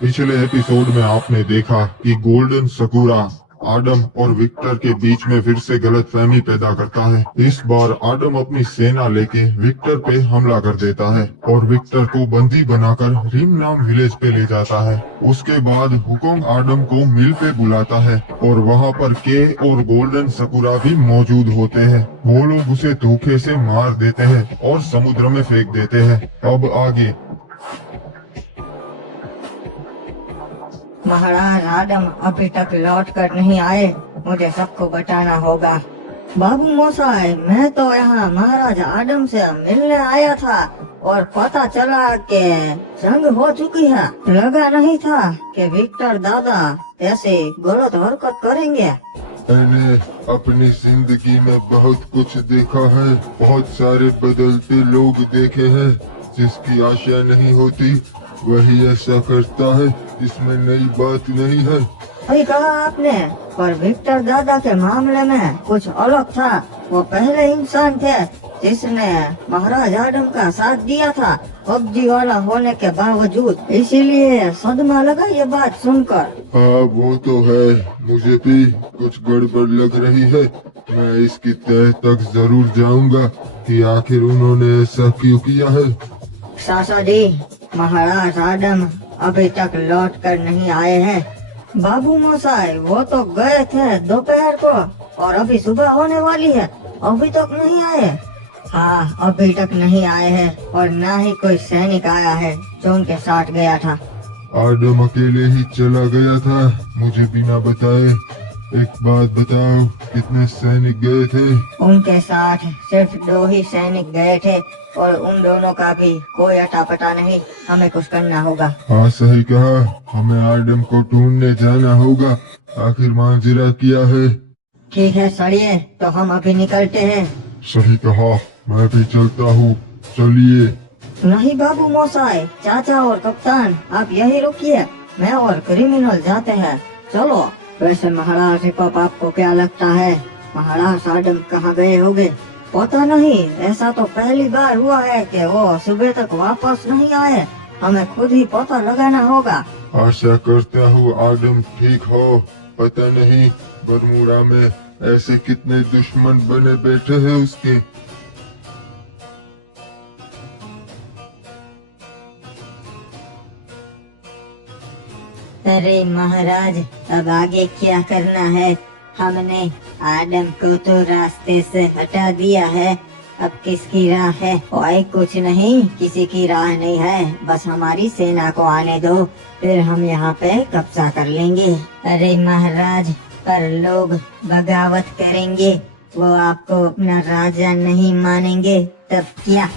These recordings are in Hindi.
पिछले एपिसोड में आपने देखा कि गोल्डन सकूरा आडम और विक्टर के बीच में फिर से गलतफहमी पैदा करता है। इस बार आडम अपनी सेना लेके विक्टर पे हमला कर देता है और विक्टर को बंदी बनाकर रिम नाम विलेज पे ले जाता है। उसके बाद हुकोंग आडम को मिल पे बुलाता है और वहाँ पर के और गोल्डन सकूरा भी मौजूद होते हैं। वो लोग उसे धोखे से मार देते हैं और समुद्र में फेंक देते हैं। अब आगे महाराज आदम अभी तक लौट कर नहीं आए, मुझे सबको बताना होगा। बाबू मोसाई, मैं तो यहाँ महाराज आदम से मिलने आया था और पता चला कि जंग हो चुकी है। लगा नहीं था कि विक्टर दादा ऐसे गलत हरकत करेंगे। मैंने अपनी जिंदगी में बहुत कुछ देखा है, बहुत सारे बदलते लोग देखे हैं। जिसकी आशा नहीं होती वही ऐसा करता है, इसमें नई बात नहीं है। सही कहा आपने, पर विक्टर दादा के मामले में कुछ अलग था। वो पहले इंसान थे जिसने महाराज आदम का साथ दिया था पबजी वाला होने के बावजूद, इसीलिए सदमा लगा ये बात सुनकर। हाँ वो तो है, मुझे भी कुछ गड़बड़ लग रही है। मैं इसकी तह तक जरूर जाऊंगा कि आखिर उन्होंने ऐसा क्यों किया है। सासा जी, महाराज आदम अभी तक लौट कर नहीं आए हैं। बाबू मोसाई, वो तो गए थे दोपहर को और अभी सुबह होने वाली है, अभी तक नहीं आए। हाँ, अभी तक नहीं आए हैं और न ही कोई सैनिक आया है जो उनके साथ गया था। आदम अकेले ही चला गया था मुझे बिना बताए। एक बात बताओ, कितने सैनिक गए थे? उनके साथ सिर्फ 2 ही सैनिक गए थे और उन दोनों का भी कोई अता पता नहीं। हमें कुछ करना होगा। हाँ सही कहा, हमें आदम को ढूंढने जाना होगा। आखिर मांजरा किया है। ठीक है सड़िए, तो हम अभी निकलते हैं। सही कहा, मैं भी चलता हूँ, चलिए। नहीं बाबू मोसाई, चाचा और कप्तान आप यही रुकिए, मैं और क्रिमिनल जाते हैं, चलो। वैसे महाराज हिपॉप, आपको क्या लगता है महाराज आदम कहाँ गए होंगे? पता नहीं, ऐसा तो पहली बार हुआ है कि वो सुबह तक वापस नहीं आए। हमें खुद ही पता लगाना होगा। आशा करता हूँ आदम ठीक हो। पता नहीं बरमूडा में ऐसे कितने दुश्मन बने बैठे हैं उसके। अरे महाराज, अब आगे क्या करना है? हमने आदम को तो रास्ते से हटा दिया है, अब किसकी राह है? कोई कुछ नहीं, किसी की राह नहीं है। बस हमारी सेना को आने दो, फिर हम यहाँ पे कब्जा कर लेंगे। अरे महाराज, पर लोग बगावत करेंगे, वो आपको अपना राजा नहीं मानेंगे, तब क्या?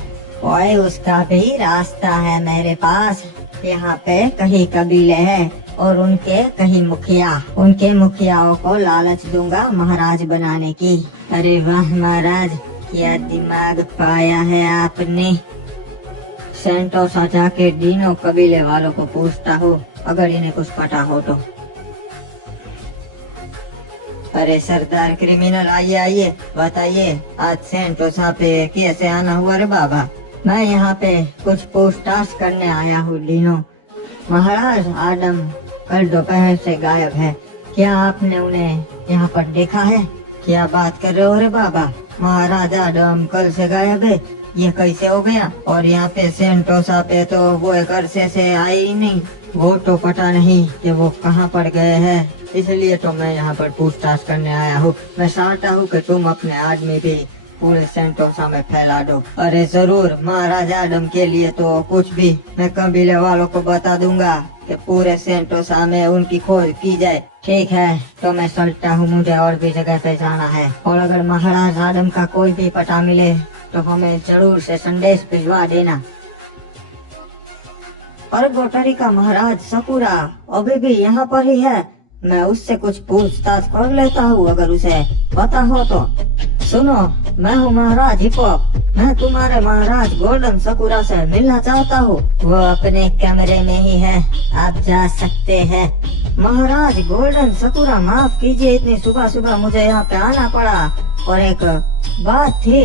कोई उसका भी रास्ता है मेरे पास। यहाँ पे कई कबीले हैं और उनके कई मुखिया, उनके मुखियाओं को लालच दूंगा महाराज बनाने की। अरे वाह महाराज, क्या दिमाग पाया है आपने। सेंटोसा जाके तीनों कबीले वालों को पूछता हूँ, अगर इन्हें कुछ पता हो तो। अरे सरदार क्रिमिनल, आइए आइए, बताइए आज सेंटोसा पे कैसे आना हुआ रे बाबा? मैं यहाँ पे कुछ पूछताछ करने आया हूँ लीनो। महाराज आदम कल दोपहर से गायब है, क्या आपने उन्हें यहाँ पर देखा है? क्या बात कर रहे हो रे बाबा? महाराज आदम कल से गायब है, ये कैसे हो गया? और यहाँ पे सेंटोसा पे तो वो एक अरसे से आए ही नहीं, वो तो पता नहीं कि वो कहाँ पर गए हैं, इसलिए तो मैं यहाँ पर पूछताछ करने आया हूँ। मैं चाहता हूँ कि तुम अपने आदमी भी पूरे सेंटोसा में फैला दो। अरे जरूर, महाराज आदम के लिए तो कुछ भी, मैं कबीले वालों को बता दूंगा कि पूरे सेंटोसा में उनकी खोज की जाए। ठीक है, तो मैं चलता हूँ, मुझे और भी जगह पे जाना है। और अगर महाराज आदम का कोई भी पता मिले तो हमें जरूर से संदेश भिजवा देना। और गोटारी का महाराज सकूरा अभी भी यहाँ पर ही है, मैं उससे कुछ पूछताछ कर लेता हूँ अगर उसे पता हो तो। सुनो, मैं हूँ महाराज हिपॉप, मैं तुम्हारे महाराज गोल्डन सकूरा से मिलना चाहता हूँ। वो अपने कमरे में ही है, आप जा सकते हैं। महाराज गोल्डन सकूरा, माफ कीजिए इतनी सुबह सुबह मुझे यहाँ पे आना पड़ा। और एक बात थी।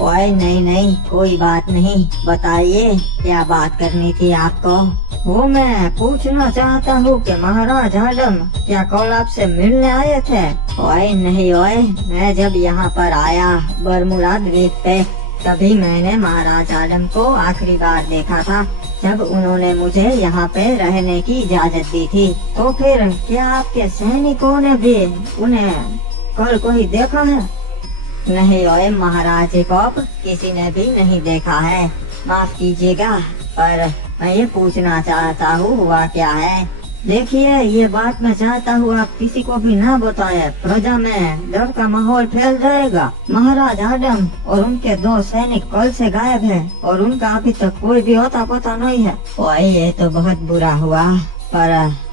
ओए नहीं नहीं, कोई बात नहीं, बताइए क्या बात करनी थी आपको। वो मैं पूछना चाहता हूँ कि महाराज आडम क्या कल आपसे मिलने आए थे? ओए नहीं ओए, मैं जब यहाँ पर आया बरमुडा द्वीप पे, तभी मैंने महाराज आडम को आखिरी बार देखा था, जब उन्होंने मुझे यहाँ पे रहने की इजाजत दी थी। तो फिर क्या आपके सैनिकों ने भी उन्हें कल कोई देखा है? नहीं ओए महाराज कॉप, किसी ने भी नहीं देखा है। माफ कीजिएगा, पर मैं ये पूछना चाहता हूँ हुआ क्या है। देखिए, ये बात मैं चाहता हूँ आप किसी को भी ना बताएं, प्रजा में डर का माहौल फैल जाएगा। महाराज आडम और उनके 2 सैनिक कल से गायब हैं और उनका अभी तक कोई भी अता पता नहीं है। ओए ये तो बहुत बुरा हुआ, पर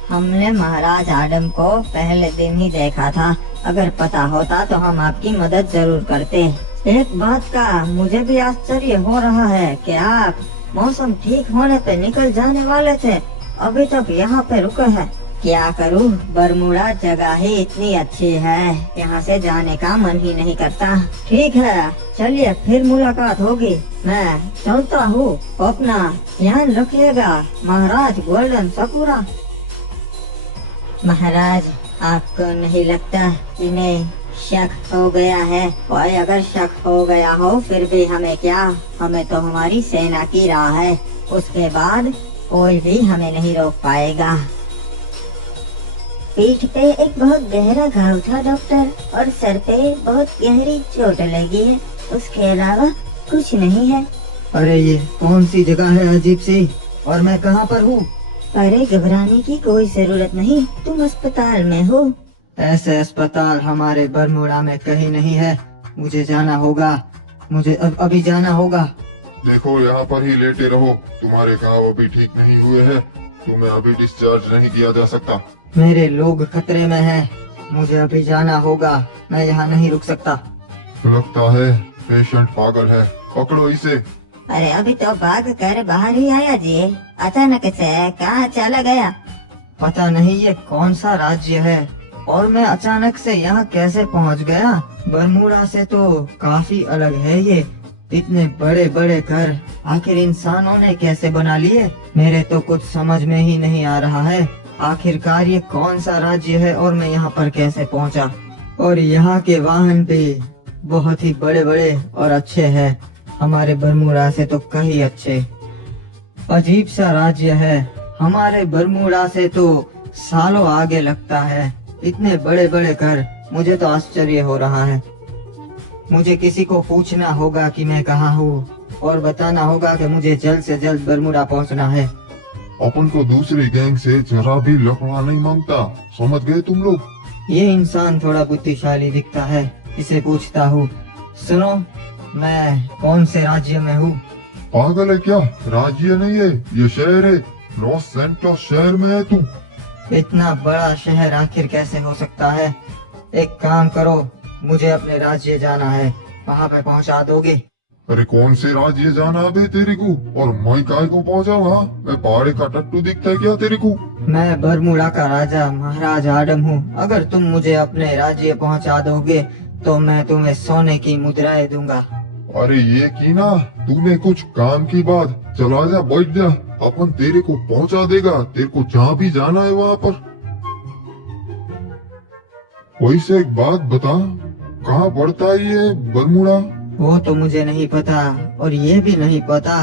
हमने महाराज आडम को पहले दिन ही देखा था। अगर पता होता तो हम आपकी मदद जरूर करते। एक बात का मुझे भी आश्चर्य हो रहा है कि आप मौसम ठीक होने पे निकल जाने वाले थे, अभी तक यहाँ पे रुके हैं। क्या करूँ, बरमुडा जगह ही इतनी अच्छी है, यहाँ से जाने का मन ही नहीं करता। ठीक है, चलिए फिर मुलाकात होगी, मैं चलता हूँ। अपना ध्यान रखिएगा महाराज गोल्डन सकुरा। महाराज, आपको नहीं लगता इन्हें शक हो गया है? और अगर शक हो गया हो फिर भी हमें क्या, हमें तो हमारी सेना की राह है, उसके बाद कोई भी हमें नहीं रोक पाएगा। पीठ पे एक बहुत गहरा घाव था डॉक्टर, और सर पे बहुत गहरी चोट लगी है, उसके अलावा कुछ नहीं है। अरे ये कौन सी जगह है अजीब सी, और मैं कहाँ पर हूँ? अरे घबराने की कोई जरूरत नहीं, तुम अस्पताल में हो। ऐसे अस्पताल हमारे बरमुडा में कहीं नहीं है, मुझे जाना होगा, मुझे अभी जाना होगा। देखो, यहाँ पर ही लेटे रहो, तुम्हारे घाव अभी ठीक नहीं हुए हैं, तुम्हें अभी डिस्चार्ज नहीं किया जा सकता। मेरे लोग खतरे में हैं, मुझे अभी जाना होगा, मैं यहाँ नहीं रुक सकता। लगता है पेशेंट पागल है, पकड़ो इसे। अरे अभी तो भाग कर बाहर ही आया जी, अचानक से कहाँ चला गया? पता नहीं ये कौन सा राज्य है, और मैं अचानक से यहाँ कैसे पहुँच गया। बरमुडा से तो काफी अलग है ये, इतने बड़े बड़े घर आखिर इंसानों ने कैसे बना लिए, मेरे तो कुछ समझ में ही नहीं आ रहा है। आखिरकार ये कौन सा राज्य है और मैं यहाँ पर कैसे पहुँचा? और यहाँ के वाहन भी बहुत ही बड़े बड़े और अच्छे हैं, हमारे बरमुडा से तो कहीं अच्छे। अजीब सा राज्य है, हमारे बरमुडा से तो सालों आगे लगता है, इतने बड़े बड़े घर, मुझे तो आश्चर्य हो रहा है। मुझे किसी को पूछना होगा कि मैं कहाँ हूँ, और बताना होगा कि मुझे जल्द से जल्द बरमुडा पहुँचना है। अपन को दूसरी गैंग से जरा भी लकड़ा नहीं मांगता, समझ गए तुम लोग? ये इंसान थोड़ा बुद्धिशाली दिखता है, इसे पूछता हूँ, सुनो, मैं कौन से राज्य में हूँ? पागल है क्या? राज्य नहीं है, ये शहर है, लॉस सैंटोस शहर में है तू। इतना बड़ा शहर आखिर कैसे हो सकता है? एक काम करो, मुझे अपने राज्य जाना है, वहाँ पे पहुँचा दोगे? अरे कौन से राज्य जाना है बे तेरे को, और मैं काय को पहुंचा वहाँ? मैं पहाड़े का टट्टू दिखता है क्या तेरे को? मैं बरमुडा का राजा महाराज आडम हूँ, अगर तुम मुझे अपने राज्य पहुँचा दोगे तो मैं तुम्हें सोने की मुद्राएं दूंगा। अरे ये की ना तूने कुछ काम की बात, चला जा बैठ जा, अपन तेरे को पहुंचा देगा, तेरे को जहाँ भी जाना है वहाँ पर। वैसे एक बात बता, कहाँ पड़ता है ये बरमुडा? वो तो मुझे नहीं पता, और ये भी नहीं पता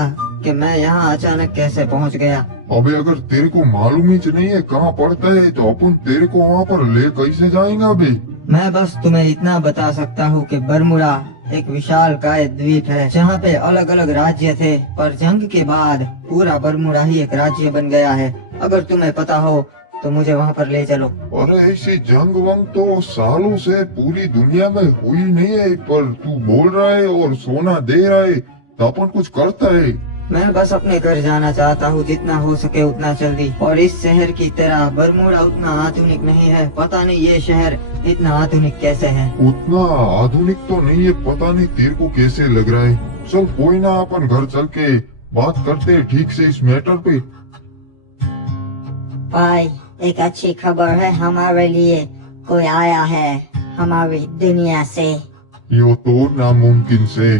कि मैं यहाँ अचानक कैसे पहुँच गया। अबे अगर तेरे को मालूम ही नहीं है कहाँ पड़ता है तो अपन तेरे को वहाँ पर ले कैसे जाएंगे अबे? मैं बस तुम्हें इतना बता सकता हूँ कि बरमुडा एक विशालकाय द्वीप है, जहाँ पे अलग अलग राज्य थे, पर जंग के बाद पूरा बरमुडा ही एक राज्य बन गया है। अगर तुम्हें पता हो तो मुझे वहाँ पर ले चलो। अरे ऐसी जंग वंग तो सालों से पूरी दुनिया में हुई नहीं है, पर तू बोल रहा है और सोना दे रहा है तो अपन कुछ करता है। मैं बस अपने घर जाना चाहता हूँ, जितना हो सके उतना जल्दी। और इस शहर की तरह बरमुडा उतना आधुनिक नहीं है, पता नहीं ये शहर इतना आधुनिक कैसे है। उतना आधुनिक तो नहीं है, पता नहीं तेरे को कैसे लग रहा है। चल कोई ना, अपन घर चल के बात करते हैं ठीक से इस मैटर पे। भाई, एक अच्छी खबर है हमारे लिए, कोई आया है हमारी दुनिया से। यो तो नामुमकिन से।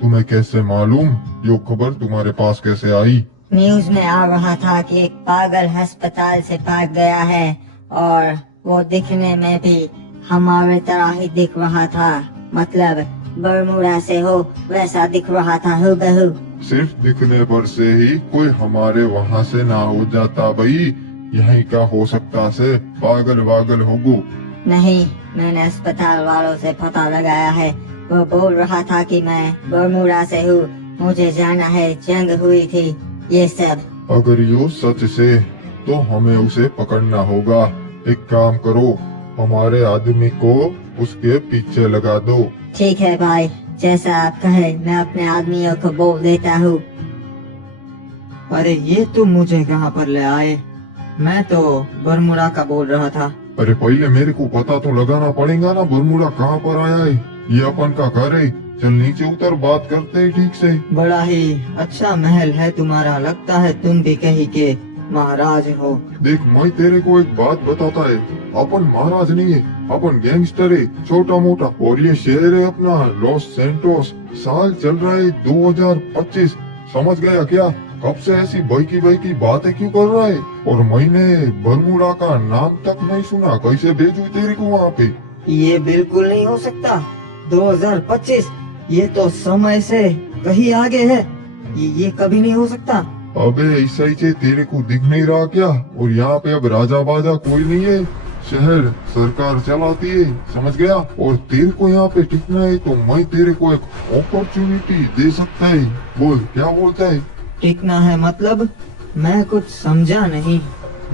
तुम्हें कैसे मालूम? यो खबर तुम्हारे पास कैसे आई? न्यूज में आ रहा था कि एक पागल अस्पताल से भाग गया है और वो दिखने में भी हमारे तरह ही दिख रहा था। मतलब बरमूडा से हो वैसा दिख रहा था हूबहू। सिर्फ दिखने पर से ही कोई हमारे वहाँ से ना हो जाता भाई। यही क्या हो सकता से पागल वागल होगो। नहीं, मैंने अस्पताल वालों से पता लगाया है। वो बोल रहा था कि मैं बरमूडा से हूँ, मुझे जाना है, जंग हुई थी, ये सब। अगर यो सच से तो हमें उसे पकड़ना होगा। एक काम करो, हमारे आदमी को उसके पीछे लगा दो। ठीक है भाई, जैसा आप कहे, मैं अपने आदमियों को बोल देता हूँ। अरे ये तुम मुझे कहाँ पर ले आए? मैं तो बरमूडा का बोल रहा था। अरे पहले मेरे को पता तो लगाना पड़ेगा ना बरमूडा कहाँ पर आया है। ये अपन का घर है। चल नीचे उतर, बात करते हैं ठीक से। बड़ा ही अच्छा महल है तुम्हारा, लगता है तुम भी कहीं के महाराज हो। देख, मैं तेरे को एक बात बताता है, अपन महाराज नहीं है, अपन गैंगस्टर है, छोटा मोटा। और ये शहर है अपना लॉस सैंटोस। साल चल रहा है 2025। समझ गया क्या? कब से ऐसी बहकी बातें क्यों कर रहा है? और मैंने बरमूडा का नाम तक नहीं सुना। कैसे भेजू तेरे को वहाँ पे? ये बिल्कुल नहीं हो सकता। 2025 ये तो समय से कहीं आगे है। ये कभी नहीं हो सकता। अबे ऐसा ही से तेरे को दिख नहीं रहा क्या? और यहाँ पे अब राजा बाजा कोई नहीं है, शहर सरकार चलाती है, समझ गया? और तेरे को यहाँ पे टिकना है तो मैं तेरे को एक अपॉर्चुनिटी दे सकता है। बोल, क्या बोलता है? टिकना है मतलब? मैं कुछ समझा नहीं।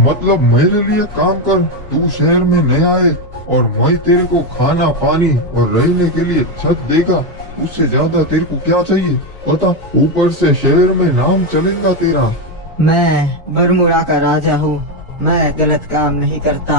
मतलब मेरे लिए काम कर। तू शहर में नया है और मैं तेरे को खाना पानी और रहने के लिए छत देगा। उससे ज्यादा तेरे को क्या चाहिए बता? ऊपर से शहर में नाम चलेगा तेरा। मैं बरमूडा का राजा हूँ, मैं गलत काम नहीं करता।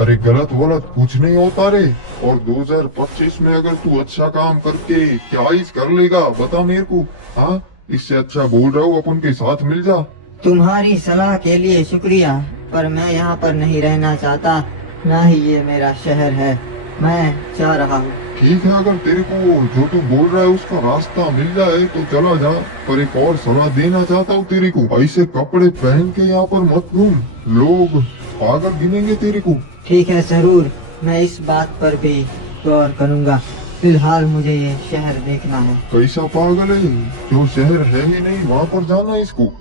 अरे गलत वलत कुछ नहीं होता रे। और 2025 में अगर तू अच्छा काम करके क्या ही कर लेगा बता मेरे को? हाँ, इससे अच्छा बोल रहा हूँ अपन के साथ मिल जा। तुम्हारी सलाह के लिए शुक्रिया, पर मैं यहाँ पर नहीं रहना चाहता, ना ही ये मेरा शहर है। मैं जा रहा हूँ। ठीक है, अगर तेरे को जो तू बोल रहा है उसका रास्ता मिल जाए तो चला जा। पर एक और सलाह देना चाहता हूँ तेरे को, ऐसे कपड़े पहन के यहाँ पर मत घूम, लोग पागल गिनेंगे तेरे को। ठीक है, जरूर, मैं इस बात पर भी गौर करूँगा। फिलहाल मुझे ये शहर देखना है। कैसा पागल है? जो शहर है ही नहीं वहाँ पर जाना है इसको।